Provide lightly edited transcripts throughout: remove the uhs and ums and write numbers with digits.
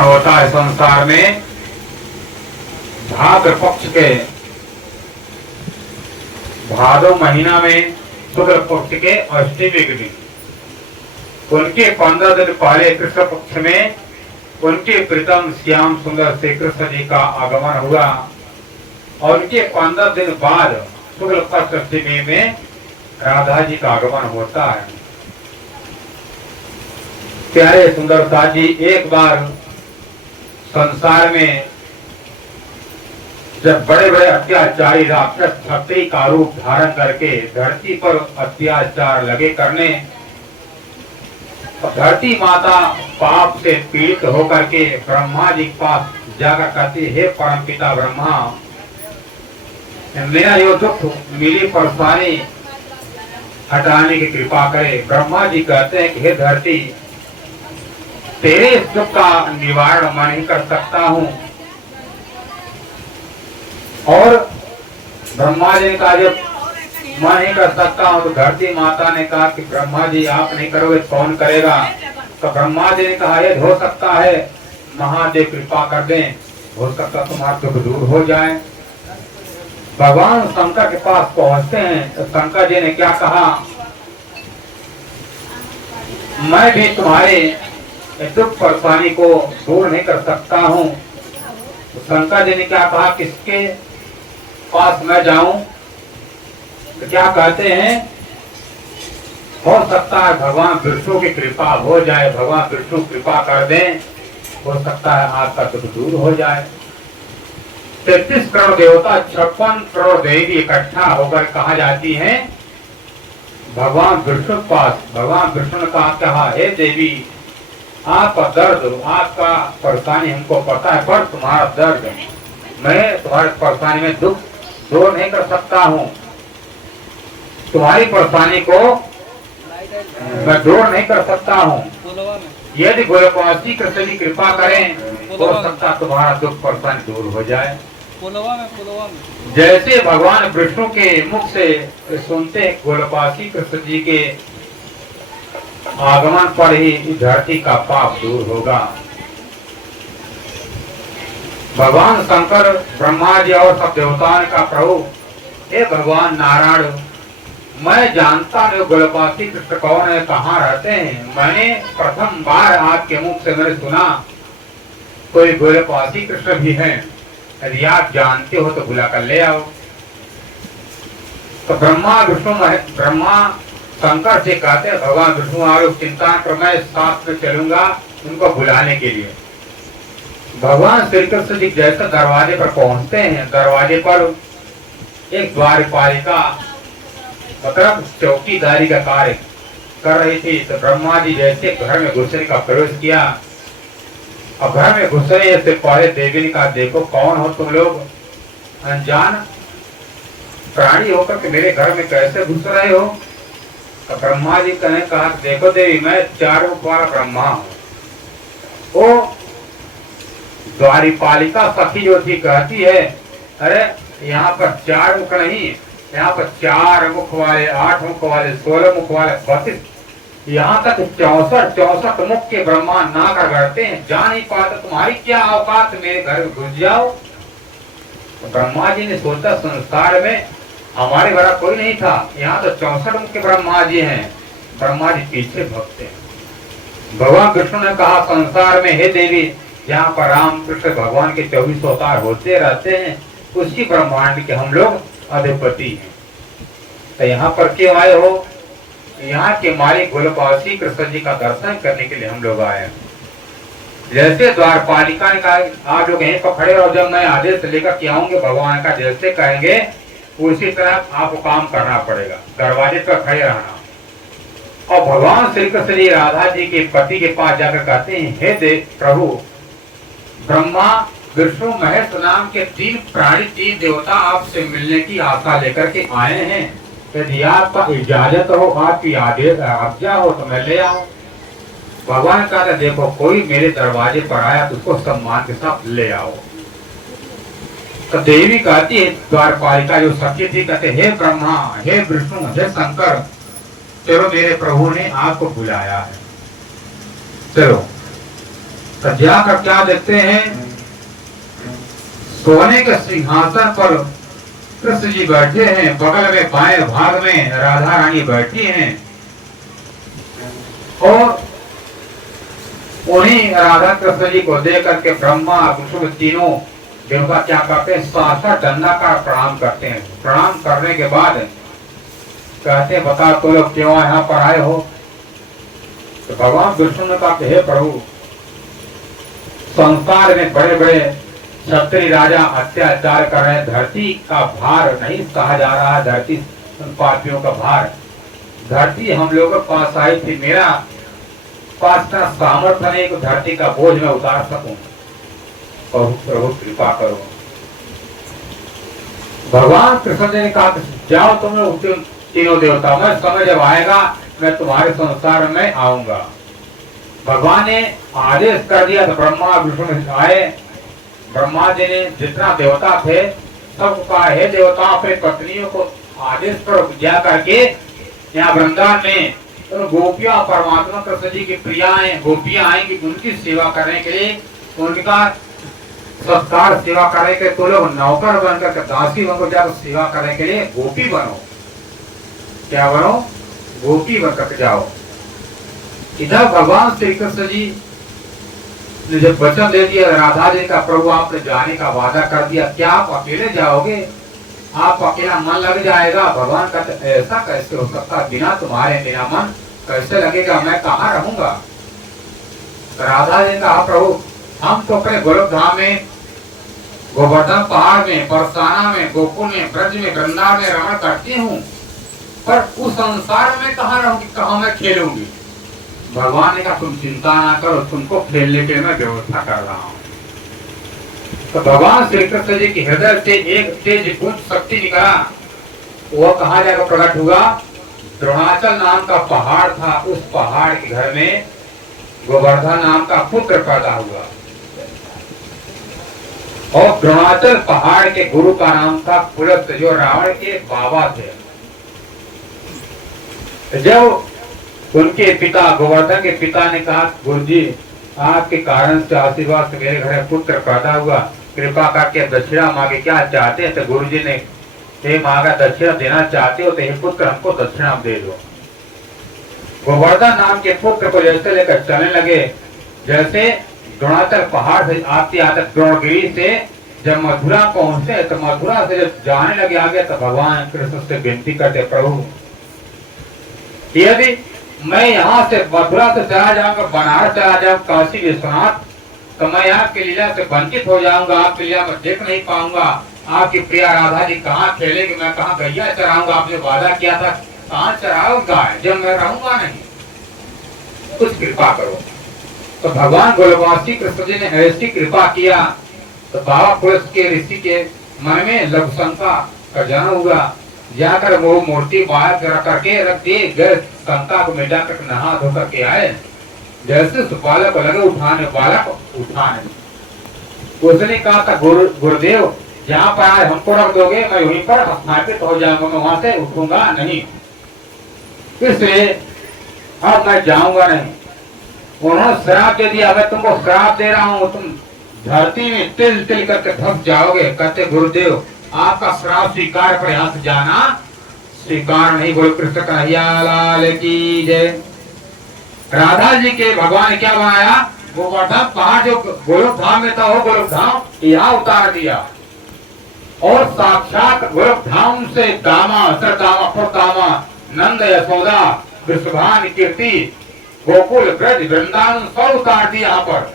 होता है संसार में भाद्र पक्ष के भादो महीना में शुक्ल पक्ष के अष्टमी के दिन उनके 15 दिन पहले कृष्ण पक्ष में उनके प्रीतम श्याम सुंदर श्री कृष्ण जी का आगमन हुआ और उनके 15 दिन बाद शुक्ल पक्ष अष्टमी में राधा जी का आगमन होता है। प्यारे सुंदरता जी एक बार संसार में जब बड़े बड़े अत्याचारी राक्षस क्षत्रिय का रूप धारण करके धरती पर अत्याचार लगे करने, धरती माता पाप से पीड़ित होकर के ब्रह्मा जी के पास जाकर कहती, हे परमपिता ब्रह्मा, मेरा यो दुख मिली परेशानी हटाने की कृपा करे। ब्रह्मा जी कहते हैं कि हे धरती, तेरे इस दुख का निवारण मैं नहीं कर सकता हूं। और ब्रह्मा जी ने कहा जब मैं नहीं कर सकता हूं तो धरती माता ने कहा कि ब्रह्मा जी आप नहीं करोगे कौन करेगा। तो ब्रह्मा जी ने कहा यदि हो सकता है महादेव कृपा कर दें, हो सकता तुम्हारा दुख दूर हो जाए। भगवान शंकर के पास पहुंचते हैं तो शंकर जी ने क्या कहा, मैं भी तुम्हारे दुख परेशानी को दूर नहीं कर सकता हूं। तो शंकर जी ने क्या कहा, किसके पास मैं जाऊं? तो क्या कहते हैं, हो सकता है भगवान विष्णु की कृपा हो जाए, भगवान विष्णु कृपा कर दें, हो सकता है आपका दुख दूर हो जाए। 33 करोड़ देवता 56 करोड़ देवी इकट्ठा होकर कहा जाती है भगवान विष्णु के पास। भगवान विष्णु ने कहा, हे देवी, आपका दर्द, आपका परेशानी हमको पता है, पर तुम्हारा दर्द मैं तुम्हारी परेशानी में दुख दूर नहीं कर सकता हूँ। तुम्हारी परेशानी को मैं दूर नहीं कर सकता हूँ। यदि गोलकवासी कृष्ण जी कृपा करें तो हो सकता तुम्हारा दुख परेशानी दूर हो जाए। जैसे भगवान विष्णु के मुख से सुनते हैं गोलकवासी कृष्ण जी के आगमन पर ही धरती का पाप दूर होगा। भगवान शंकर ब्रह्मा जी और सब देवताओं का प्रभु, हे भगवान नारायण, मैं जानता हूँ गोलकवासी कृष्ण कौन है, कहाँ रहते हैं। मैंने प्रथम बार आपके मुख से मैंने सुना कोई गोलकवासी कृष्ण भी हैं। यदि आप जानते हो तो बुला कर ले आओ। तो ब्रह्मा शंकर से कहते हैं, भगवान विष्णु आरोप चिंता कर, मैं साथ में चलूंगा उनको बुलाने के लिए। भगवान श्री कृष्ण जी जैसे दरवाजे पर पहुंचते हैं, दरवाजे पर एक द्वारपालिका मतलब चौकीदारी का कार्य कर रही थी। तो ब्रह्मा जी जैसे घर में घुसने का प्रवेश किया, और घर में घुसने से पहले देवी ने कहा, देखो कौन हो तुम लोग, अनजान प्राणी होकर के मेरे घर में कैसे घुस रहे हो। तो ब्रह्मा जी ने कहा, देखो देवी, मैं 4 मुख वाला ब्रह्मा हूँ। वो द्वारपालिका सखी जो थी कहती है, अरे यहाँ पर 4 मुख नहीं, यहाँ पर 4 मुख वाले, 8 मुख वाले, 16 मुख वाले, 32, यहाँ तक 64 मुख के ब्रह्मा ना कर करते हैं। जा नहीं पाते, तुम्हारी क्या औकात, मेरे घर में घुस जाओ। तो ब्रह्मा जी ने सोचा संसार में हमारे भरा कोई नहीं था, यहाँ तो 64 मुख के ब्रह्मा जी हैं। ब्रह्मा जी पीछे भगते हैं। भगवान कृष्ण ने कहा, संसार में हे देवी, यहाँ पर राम कृष्ण भगवान के 24 अवतार होते रहते हैं, उसी ब्रह्मांड के हम लोग अधिपति हैं। तो यहाँ पर क्यों आए हो? यहाँ के मालिक गोलकवासी कृष्ण जी का दर्शन करने के लिए हम लोग आए। जैसे द्वारपालिका ने कहा, आप लोग यहीं पर खड़े रहो, जब मैं आदेश लेकर के आऊंगे भगवान का, जैसे कहेंगे उसी तरह आपको काम करना पड़ेगा, दरवाजे पर खड़े रहना। और भगवान श्री कृष्ण जी राधा जी के पति के पास जाकर कहते हैं, हे देव प्रभु, ब्रह्मा विष्णु महेश नाम के 3 प्राणी, 3 देवता आपसे मिलने की आशा लेकर के आए हैं। यदि आपका इजाजत हो, आपकी आज्ञा हो तो मैं ले आऊं। भगवान कहते, देखो कोई मेरे दरवाजे पर आया तो उसको सम्मान के साथ ले आओ। तो देवी कहती है, द्वारपालिका जो सखी थी, कहते, हे ब्रह्मा, हे विष्णु, हे शंकर, चलो मेरे प्रभु ने आपको बुलाया है, चलो। तो जाकर क्या देखते हैं, सोने के सिंहासन पर कृष्ण जी बैठे हैं, बगल में बाएं भाग में राधा रानी बैठी हैं और उन्हीं राधा कृष्ण जी को देख करके ब्रह्मा विष्णु तीनों देवता क्या करते हैं, साष्टांग दंडाकार प्रणाम करते हैं। प्रणाम करने के बाद कहते हैं बता तो लोग क्यों यहाँ पर आए हो। तो भगवान विष्णु ने कहा हे प्रभु, संसार में बड़े बड़े क्षत्रिय राजा अत्याचार कर रहे हैं, धरती का भार नहीं सहा जा रहा, धरती पापियों का भार, धरती हम लोगों के पास आई थी, मेरा पास का सामर्थ्य नहीं कि धरती का बोझ में उतार सकूं, प्रभु कृपा करो। भगवान कृष्ण ने कहा जाओ तुम तीनों देवता, मैं समय जब आएगा मैं तुम्हारे संसार में आऊंगा। भगवान ने आदेश कर दिया तो ब्रह्मा विष्णु आए। ब्रह्मा जी ने जितना देवता थे सबको कहा हे देवता, अपने पत्नियों को आदेश पर जा करके यहाँ वृंदावन में तो गोपियां परमात्मा कृष्ण जी की प्रियाएं गोपियां आएंगी, उनकी सेवा करने के लिए, उनका सत्कार सेवा करने के, तो लोग नौकर बनकर दासी बनकर जाकर सेवा करने के लिए गोपी बनो। क्या बनो? गोपी बनकर जाओ। इधर भगवान श्री कृष्ण जी ने जब वचन दे दिया राधा जी का, प्रभु आपने जाने का वादा कर दिया, क्या आप अकेले जाओगे? आप अकेला मन लग जाएगा। भगवान कहते ऐसा कैसे हो सकता, बिना तुम्हारे मेरा मन कैसे लगेगा, मैं कहाँ रहूंगा। राधा जी ने कहा प्रभु हम तो अपने गोलोक धाम में, गोवर्धन पहाड़ में, बरसाना में, गोकुल में, ब्रज में, वृंदावन में रमण करती हूँ, पर उस संसार में कहाँ रहूंगी, कहाँ मैं खेलूंगी। भगवान ने कहा तुम चिंता ना करो, तुमको खेलने के लिए मैं व्यवस्था कर रहा हूँ। तो भगवान श्री कृष्ण जी के हृदय से एक तेज पुंज शक्ति निकला। वह कहाँ जाकर प्रकट हुआ? द्रोणाचल नाम का पहाड़ था, उस पहाड़ के घर में गोवर्धन नाम का पुत्र पैदा हुआ। और द्रोणाचल पहाड़ के गुरु का नाम था पुलस्त, जो रावण के बाबा थे। जब उनके पिता गोवर्धन के पिता ने कहा गुरुजी आपके कारण से आशीर्वाद से मेरे घर में पुत्र पैदा हुआ, कृपा करके दक्षिणा मांगे, क्या चाहते हैं? तो गुरुजी ने हे मांगा दक्षिणा देना चाहते हो तो हे पुत्र हमको दक्षिणा दे दो। गोवर्धन नाम के पुत्र को जैसे लेकर चलने लगे, जैसे द्रोणाचल पहाड़ से आते आते द्रोणगिरी से जब मथुरा पहुंचते तो मथुरा से जब जाने लगे आगे तो भगवान कृष्ण से विनती करते प्रभु यदि मैं यहाँ से मथुरा से चला जाऊंगा, बनारस चला जाऊंगा, काशी विश्वनाथ, तो मैं आपकी लीला से वंचित हो जाऊंगा, आपकी लीला में देख नहीं पाऊंगा। आपकी प्रिया राधा जी कहाँ खेलेगी, मैं कहाँ गैया चराऊंगा, आपने वादा किया था कहाँ चराऊंगा जब मैं रहूंगा नहीं, कुछ कृपा करो। तो भगवान गोलोकवासी कृष्ण जी ने ऐसी कृपा किया तो बाबा पुरुष के ऋषि के मन में लघु शंका का जन्म हुआ। जाकर वो मूर्ति बाहर करके रख दी, गए शंका को मिटा कर नहा धो करके आए। जैसे उस बालक को लगे उठाने, बालक उठाने, उसने कहा था गुरुदेव जहाँ पर आए हमको रख दोगे, मैं वहीं पर स्थापित हो जाऊंगा, मैं वहां से उठूंगा नहीं, इसलिए अब मैं जाऊंगा नहीं। उन्होंने श्राप दे दिया, मैं तुमको श्राप दे रहा हूँ, तुम धरती में तिल तिल करके धस जाओगे। कहते गुरुदेव आपका श्राप स्वीकार, प्रयास जाना स्वीकार नहीं। बोलो कृष्ण कन्हैया लाल की जय। राधा जी के भगवान ने क्या बनाया? गोवर्धन पहाड़ जो गोलोक धाम में था वो गोलोक धाम यहाँ उतार दिया और साक्षात गोलोक धाम से दामा सरदामा पुरदामा नंद यशोदा वृषभान कीर्ति गोकुल ब्रज वृंदावन सब उतार दिया। यहाँ पर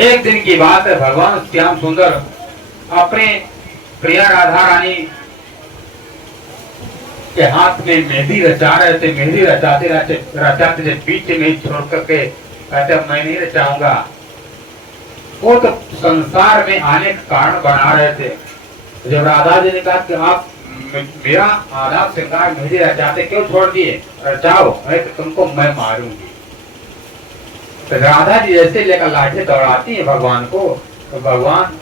एक दिन की बात है, भगवान श्याम सुंदर अपने प्रिया राधा रानी के हाथ में मेहंदी रचा रहे थे। मेहंदी रचाते रचाते बीच में छोड़ करके कहते मैं नहीं रचाऊंगा। वो तो संसार में आने का कारण बना रहे थे। जब राधा जी ने कहा कि आप मेरा आधा श्रृंगार मेहंदी रचाते क्यों छोड़ दिए, रचाओ नहीं तो तुमको मैं मारूंगी। तो राधा जी जैसे लेकर लाठी दौड़ाती है भगवान को, तो भगवान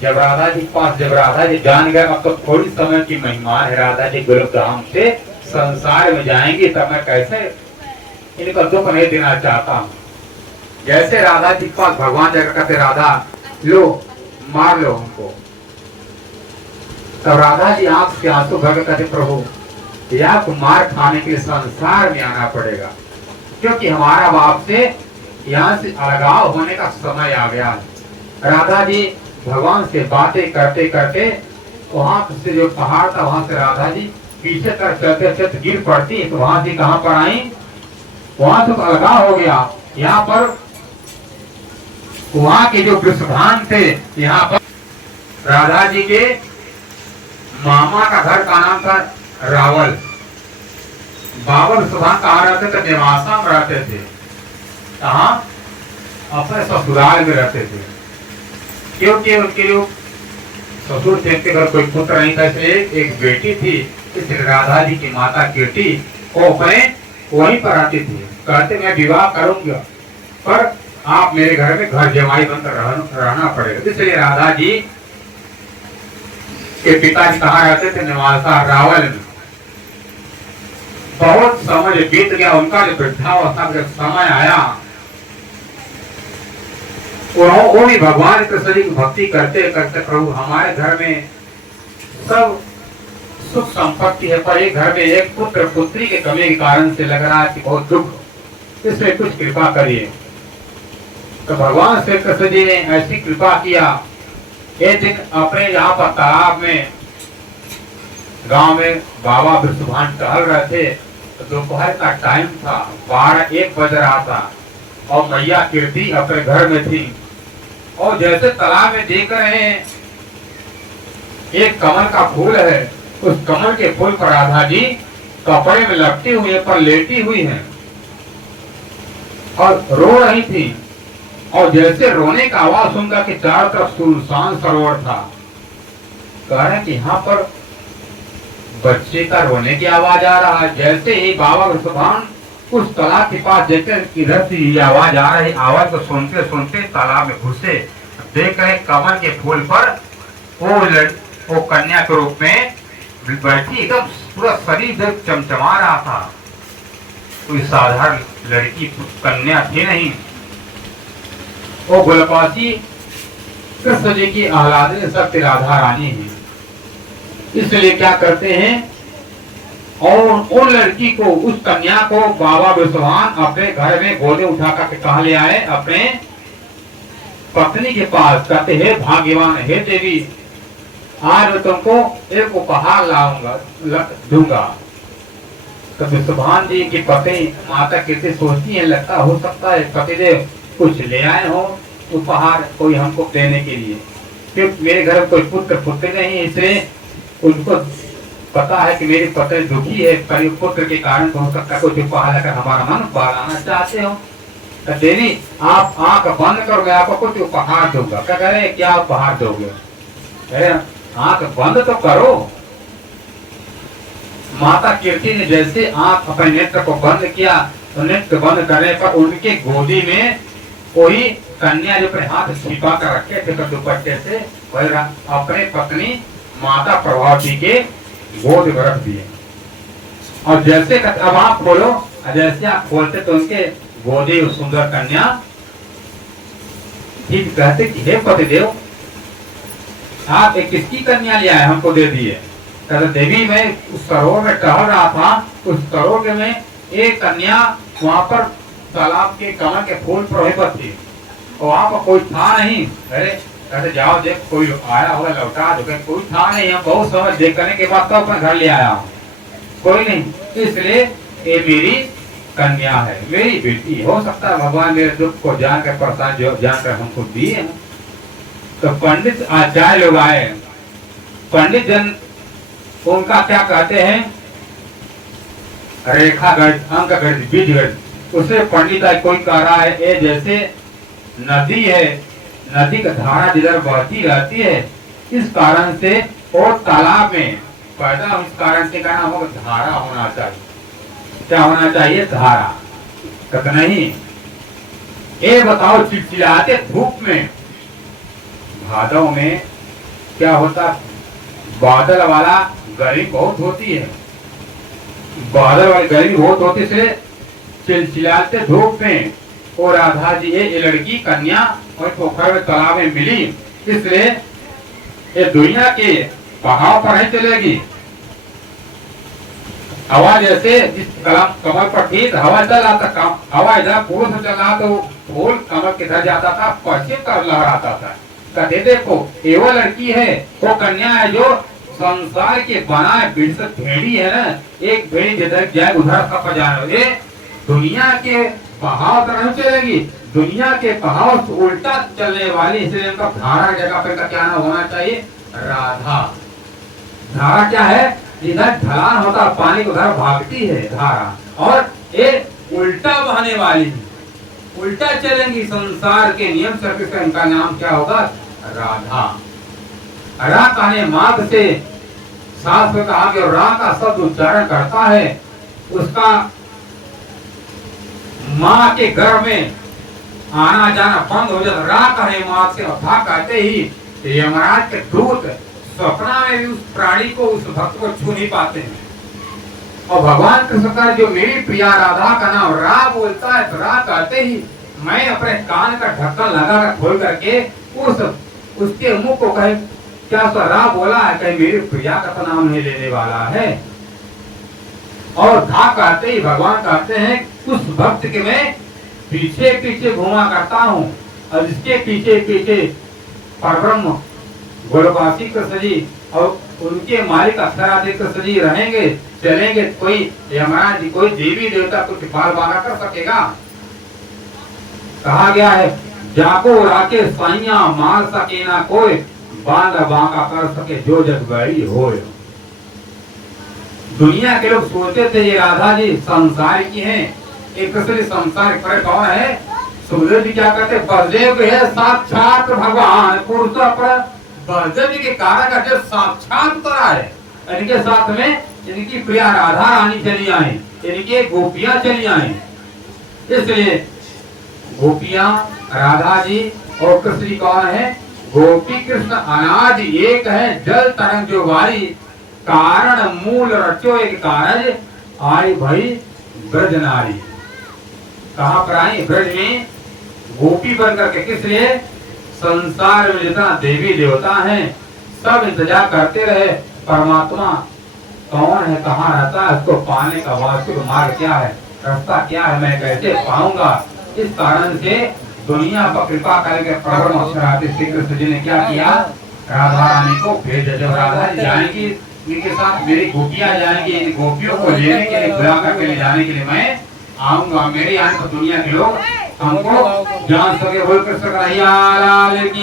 जब राधा जी पास, जब राधा जी जान गए अब तो थोड़ी समय की महिमा है, राधा जी गोलोक धाम से संसार में जाएंगी, तब मैं कैसे इनका दुख नहीं देना चाहता हूँ। जैसे राधा जी के पास भगवान जाकर कहते राधा लो मार लो हमको, तब राधा जी आंख से आंसू भर के कहते प्रभु या आपको मार खाने के लिए संसार में आना पड़ेगा, क्योंकि हमारा बाप से यहाँ से अलगाव होने का समय आ गया है। राधा जी भगवान से बातें करते करते वहां से जो पहाड़ था वहां से राधा जी पीछे तरफ चलते चलते गिर पड़ती, तो वहां से कहां पर आई, वहां से अलगाव हो गया। यहाँ पर वहां के जो वृषभान थे, यहाँ पर राधा जी के मामा का घर का नाम था रावल। बाबल सुभान कहाँ रहते थे, निवासा में रहते थे, कहा अपने ससुराल में रहते थे, क्योंकि उनके जो ससुर थे के घर कोई पुत्र नहीं था, इसलिए एक बेटी थी, इसलिए राधा जी की माता कीर्ति वो अपने वहीं पर आती थी, कहते मैं विवाह करूंगा पर आप मेरे घर में घर जमाई बनकर रहना पड़ेगा। इसलिए राधा जी के पिताजी कहाँ रहते थे, निवासा रावल में। बहुत समय बीत गया, उनका जो वृद्धावस्था का समय आया, वो भी भगवान कृष्ण जी की भक्ति करते करते प्रभु हमारे घर में सब सुख संपत्ति है, पर एक घर में एक पुत्र पुत्री के कमी के कारण से लग रहा है कि बहुत दुख, इसलिए कुछ कृपा करिए। तो भगवान श्री कृष्ण जी ने ऐसी कृपा किया। एक दिन अपने यहाँ पर तालाब में गांव में बाबा वृषभान टहल रहे थे, तो दोपहर का टाइम था, 12-1 बज रहा था, और मैया कीर्ति अपने घर में थी, और जैसे तालाब में देख रहे हैं एक कमल का फूल है, उस कमल के फूल पर राधा जी कपड़े में लपटी हुई है, पर लेटी हुई है और रो रही थी। और जैसे रोने का आवाज सुनकर कि चारों तरफ सुनसान सरोवर था, कह रहे कि यहाँ पर बच्चे का रोने की आवाज आ रहा है। जैसे ही बाबा वृषभान उस तालाब के पास देखकर इधर से ये आवाज आ रही, आवाज को सुनते सुनते तालाब में घुसे, देख रहे कमल के फूल पर वो कन्या के रूप में बैठी, एकदम पूरा शरीर चमचमा रहा था। कोई साधारण लड़की कन्या थी नहीं, वो गुलपासी कृष्ण जी की आह्लादनी शक्ति राधा रानी है। इसलिए क्या करते हैं, और उन लड़की को, उस कन्या को बाबा वृषभान अपने घर में गोदे उठा करके कहा ले आए अपने पत्नी के पास। कहते हे भाग्यवान, हे देवी, आज मैं तुमको एक उपहार लाऊंगा दूंगा। तो वृषभान जी की पत्नी माता कीर्ति सोचती है, लगता हो सकता है पतिदेव कुछ ले आए हो उपहार कोई हमको देने के लिए, क्योंकि मेरे घर में कोई पुत्र पुत्र नहीं, इसलिए उनको पता है कि मेरी पत्नी दुखी है, करीब पुत्र के कारण तो हो सकता है कुछ उपहार लेकर हमारा मन बहलाना चाहते हो। तो देवी आप आंख बंद करो, मैं आपको कुछ उपहार दूंगा। क्या कह रहे, क्या उपहार दोगे? अरे आंख बंद तो करो। माता कीर्ति ने जैसे आंख अपने नेत्र को बंद किया, तो नेत्र बंद करने पर उनके गोदी में कोई कन्या जो अपने हाथ छिपा कर रखे थे दुपट्टे से, वह अपने पत्नी माता प्रभावती के गोद में रख दिए। और जैसे अब आप खोलो, जैसे आप खोलते तो उनके गोदी सुंदर कन्या ठीक कहते कि हे पतिदेव, आप एक किसकी कन्या ले आए हमको दे दिए। कहते देवी मैं उस सरोवर में टहल रहा था, उस सरोवर में एक कन्या वहां पर तालाब के कमल के फूल पर वहीं पर थी, और वहां पर कोई था नहीं। अरे कहते जाओ देख कोई आया होगा लौटा दो। कोई था नहीं, हम बहुत समय देखने के बाद तो अपने घर ले आया हूँ, कोई नहीं, इसलिए ये मेरी कन्या है, मेरी बेटी। हो सकता है भगवान मेरे दुख को जानकर परेशान जो जानकर हमको दिए हैं। तो पंडित आचार्य लोग आए, पंडित जन उनका क्या कहते हैं, रेखा गणित, अंक गणित, बीज गणित, उसे पंडित कोई कह रहा है ये जैसे नदी है, नदी का धारा जिधर बहती रहती है, इस कारण से और तालाब में पैदा, इस कारण से कहना होगा धारा होना चाहिए। क्या होना चाहिए? धारा। कहते नहीं, ये बताओ चिलचिलाते धूप में, भादव में क्या होता, बादल वाला गर्मी बहुत होती है, बादल वाली गर्मी बहुत होती से चिलचिलाते धूप में वो राधा जी है, ये लड़की कन्या और पोखर में तालाब में मिली, इसलिए ये दुनिया के बहाव पर नहीं चलेगी। हवा जैसे जिस कमल पर थी हवा चल रहा था, हवा इधर पूर्व से चल रहा तो फूल कमल किधर जाता था, पश्चिम तरफ लहराता था। कहते देखो ये वो लड़की है, वो कन्या है जो संसार के बनाए बिरसत भेड़ी है ना, एक भेड़ी जिधर जाए उधर का जाने, ये दुनिया के बहाव पर नहीं चलेगी, दुनिया के बहाव से उल्टा चलने वाली, इसलिए उनका धारा जगह पे का क्या नाम होना चाहिए, राधा। धारा क्या है, इधर ढलान होता पानी उधर भागती है धारा, और ये उल्टा बहने वाली, उल्टा चलेंगी संसार के नियम से, इनका नाम क्या होगा, राधा। रा कहने मार्ग से शास्त्र में कहा कि रा का शब्द उच्चारण करता है, उसका माँ के गर्भ में आना जाना बंद हो जाता। रा कहने मार्ग से अथा कहते ही यमराज के दूत सपना में भी उस प्राणी को, उस भक्त को छू नहीं पाते हैं। और भगवान कृष्ण का जो मेरी प्रिया राधा का नाम रा बोलता है, तो रा कहते ही मैं अपने कान का ढक्कन लगा कर खोल करके उसके मुंह को कहे क्या रा बोला है, कहीं मेरी प्रिया का तो नाम नहीं लेने वाला है। और धा कहते ही भगवान कहते हैं उस भक्त के मैं पीछे पीछे घुमा करता हूँ, और इसके पीछे पीछे परब्रह्म गोलवासी कृष्ण जी और उनके मालिक अक्षराधि कृष्ण जी रहेंगे, चलेंगे। कोई यमराज जी, कोई देवी देवता कुछ बाल बाला कर सकेगा। कहा गया है जाको राके सैया मार सके ना कोई, बांध बांका कर सके जो जग बैरी हो। दुनिया के लोग सोचते थे ये राधा जी संसार की हैं, एक कृष्ण संसार पर कौन है, सुखदेव जी क्या कहते, बलदेव है साक्षात भगवान पुरुष पर, बलदेव जी के कारण का साक्षात उतरा है। इनके साथ में इनकी प्रिया राधा रानी चली आई, इनके गोपियां चली आई, इसलिए गोपियां राधा जी और कृष्ण जी कौन है, गोपी कृष्ण अनाज एक है, जल तरंग जो वारी, कारण मूल रचो एक कारज, आई भई ब्रज नारी। कहाँ पर आई, ब्रज में गोपी बनकर के, किस लिए, संसार में जितना देवी देवता हैं सब इंतजार करते रहे परमात्मा कौन है, कहाँ रहता है, उसको पाने का वास्तविक मार्ग क्या है, रास्ता क्या है, मैं कैसे पाऊंगा। इस कारण से दुनिया पर कृपा करके प्रभु अक्षराधि श्री कृष्ण जी ने क्या किया, राधा रानी को भेज, जब राधा जी जाएंगी इनके साथ मेरी गोपियां जाएंगी, इन गोपियों को लेने के लिए, बुला करके ले जाने के लिए मैं आऊंगा। मेरे यहाँ पर दुनिया के लोग हमको जान सके, बोल कृष्ण कन्हैया लाल की।